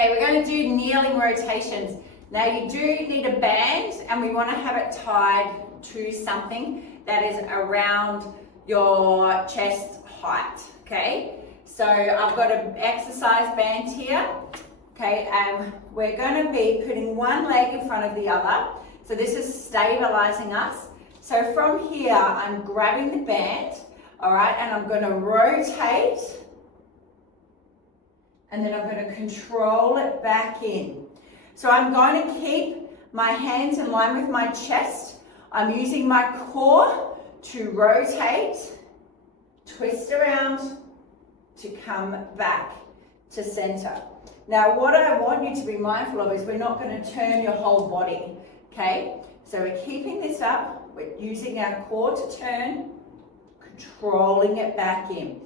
Okay, we're going to do kneeling rotations. Now you do need a band and we want to have it tied to something that is around your chest height, okay? So I've got an exercise band here, okay, and we're going to be putting one leg in front of the other. So this is stabilizing us. So from here, I'm grabbing the band, all right, and I'm going to rotate, and then I'm going to control it back in. So I'm going to keep my hands in line with my chest. I'm using my core to rotate, twist around, to come back to center. Now what I want you to be mindful of is we're not going to turn your whole body, okay? So we're keeping this up, we're using our core to turn, controlling it back in.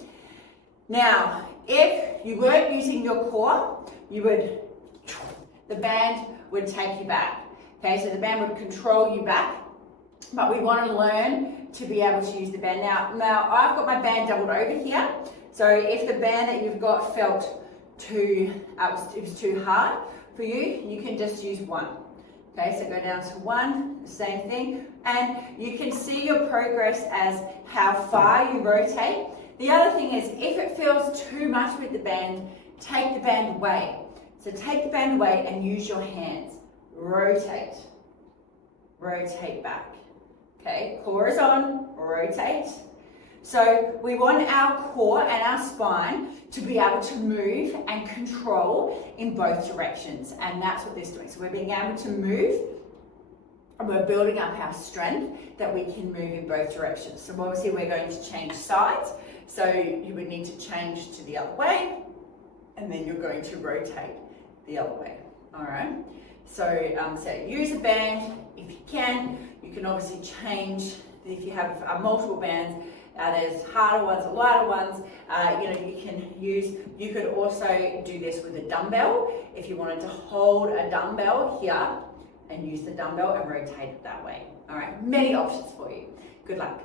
Now, if you weren't using your core, the band would take you back. Okay, so the band would control you back, but we want to learn to be able to use the band. Now I've got my band doubled over here, so if the band that you've got felt it was too hard for you, you can just use one. Okay, so go down to one, the same thing, and you can see your progress as how far you rotate. The other thing is, if it feels too much with the band, take the band away. So take the band away and use your hands. Rotate. Rotate back. Okay, core is on, rotate. So we want our core and our spine to be able to move and control in both directions. And that's what this is doing. So we're being able to move, and we're building up our strength that we can move in both directions. So obviously we're going to change sides. So you would need to change to the other way, and then you're going to rotate the other way. All right. So use a band if you can. You can obviously change if you have multiple bands. There's harder ones, lighter ones. You can use. You could also do this with a dumbbell if you wanted to hold a dumbbell here and use the dumbbell and rotate it that way. All right. Many options for you. Good luck.